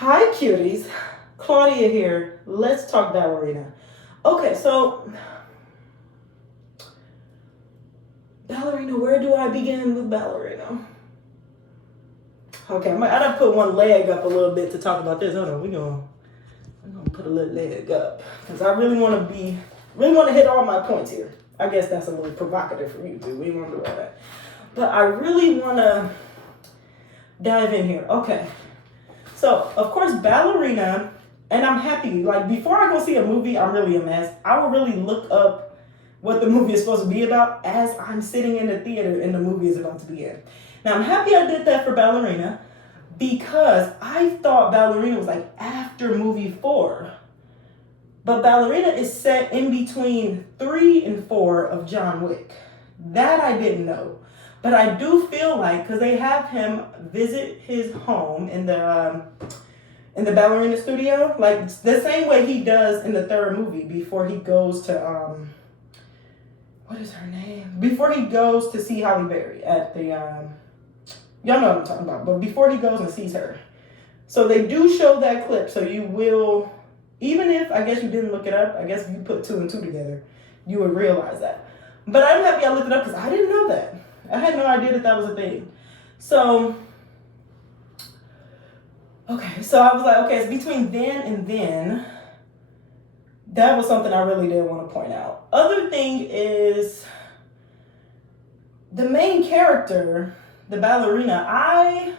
Hi, cuties. Claudia here. Let's talk Ballerina. Okay, so Ballerina, where do I begin with Ballerina? Okay, I gotta put one leg up a little bit to talk about this. Hold on, we're gonna put a little leg up because I really want to hit all my points here. I guess that's a little provocative for you too. We want to do all that, but I really want to dive in here. Okay, so of course Ballerina. And I'm happy. Like, before I go see a movie, I'm really a mess. I will really look up what the movie is supposed to be about as I'm sitting in the theater and the movie is about to begin. Now, I'm happy I did that for Ballerina because I thought Ballerina was like after movie 4. But Ballerina is set in between 3 and 4 of John Wick. That I didn't know. But I do feel like, because they have him visit his home in the Ballerina studio, like the same way he does in the 3rd movie before he goes to what is her name? Before he goes to see Halle Berry at the y'all know what I'm talking about, but before he goes and sees her. So they do show that clip, so you will, even if I guess you didn't look it up, I guess if you put 2 and 2 together, you would realize that. But I'm happy I looked it up because I didn't know that. I had no idea that was a thing. So okay, so I was like, okay, it's between then and then. That was something I really did want to point out. Other thing is the main character, the Ballerina,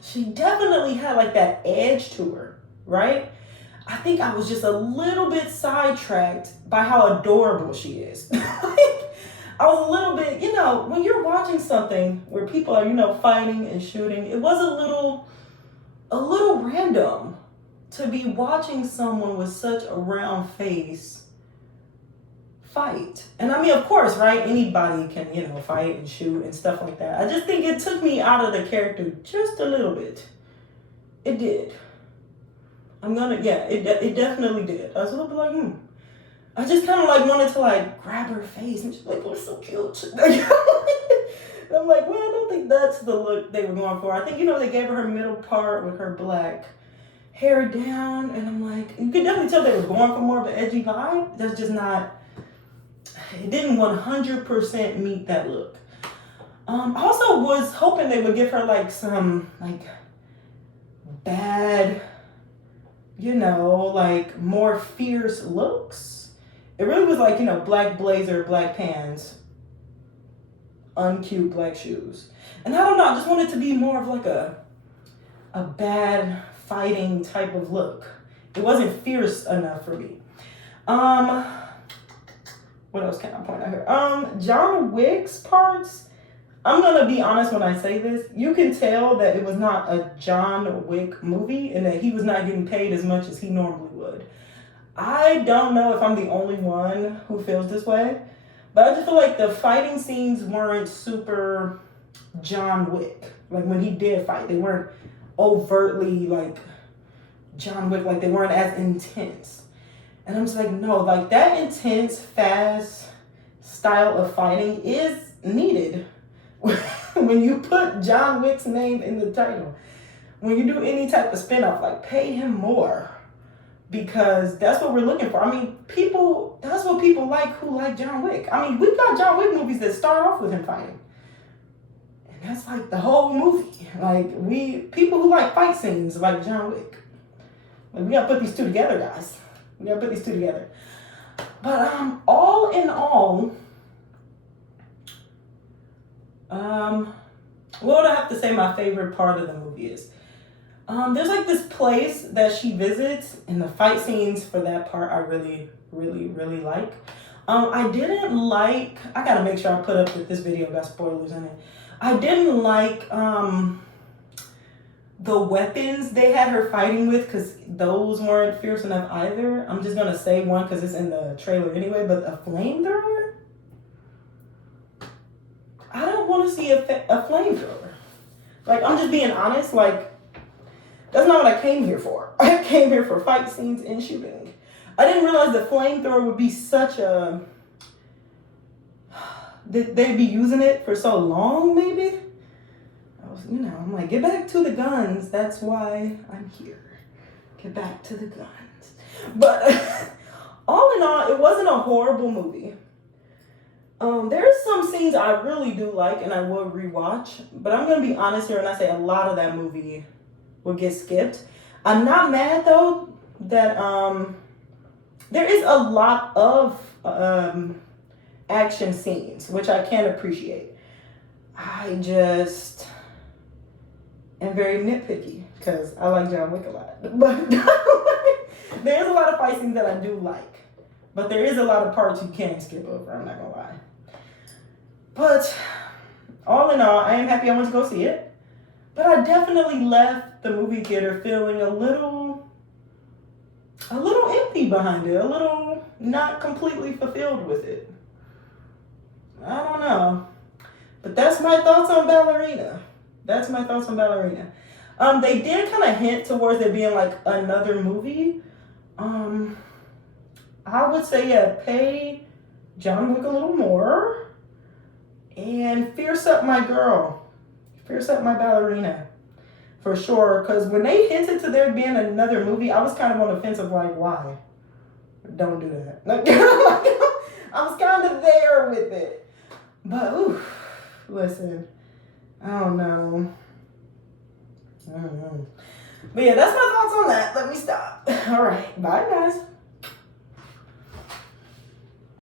she definitely had like that edge to her, right? I think I was just a little bit sidetracked by how adorable she is. I was a little bit, when you're watching something where people are, fighting and shooting, it was a little random to be watching someone with such a round face fight. And I mean, of course, right? Anybody can, fight and shoot and stuff like that. I just think it took me out of the character just a little bit. It did. It definitely did. I was a little bit like, I just kind of like wanted to like grab her face and she's like, oh, so cute. And I'm like, well, I don't think that's the look they were going for. I think, they gave her middle part with her black hair down. And I'm like, you could definitely tell they were going for more of an edgy vibe. That's just not, it didn't 100% meet that look. I also was hoping they would give her like some like bad, like more fierce looks. It really was like, black blazer, black pants, uncute black shoes. And I don't know, I just wanted to be more of like a bad fighting type of look. It wasn't fierce enough for me. What else can I point out here? John Wick's parts, I'm gonna be honest when I say this, you can tell that it was not a John Wick movie and that he was not getting paid as much as he normally would. I don't know if I'm the only one who feels this way, but I just feel like the fighting scenes weren't super John Wick. Like when he did fight, they weren't overtly like John Wick, like they weren't as intense. And I'm just like, no, like that intense, fast style of fighting is needed when you put John Wick's name in the title. When you do any type of spinoff, like pay him more. Because that's what we're looking for. I mean, that's what people like who like John Wick. I mean, we've got John Wick movies that start off with him fighting. And that's like the whole movie. Like, people who like fight scenes like John Wick. Like, we gotta put these two together, guys. We gotta put these two together. But all in all, what would I have to say my favorite part of the movie is? There's like this place that she visits, and the fight scenes for that part I really, really, really like. I didn't like, I gotta make sure I put up that this video got spoilers in it. I didn't like the weapons they had her fighting with, because those weren't fierce enough either. I'm just gonna say one because it's in the trailer anyway, but a flamethrower? I don't want to see a flamethrower. Like, I'm just being honest, like, that's not what I came here for. I came here for fight scenes and shooting. I didn't realize the flamethrower would be such a... They'd be using it for so long, maybe? I was you know, I'm like, get back to the guns. That's why I'm here. Get back to the guns. But all in all, it wasn't a horrible movie. There's some scenes I really do like and I will rewatch, but I'm gonna be honest here and I say a lot of that movie will get skipped. I'm not mad though that there is a lot of action scenes, which I can appreciate. I just am very nitpicky because I like John Wick a lot. But there's a lot of fight scenes that I do like. But there is a lot of parts you can skip over, I'm not gonna lie. But all in all, I am happy I went to go see it. But I definitely left the movie theater feeling a little empty behind it, a little not completely fulfilled with it. I don't know. But that's my thoughts on Ballerina. They did kind of hint towards it being like another movie. I would say, yeah, pay John Wick a little more and fierce up my girl. Fierce up my Ballerina. For sure. Because when they hinted to there being another movie, I was kind of on the fence of like, why? Don't do that. Like, I was kind of there with it. But, ooh, listen, I don't know. But yeah, that's my thoughts on that. Let me stop. All right. Bye, guys.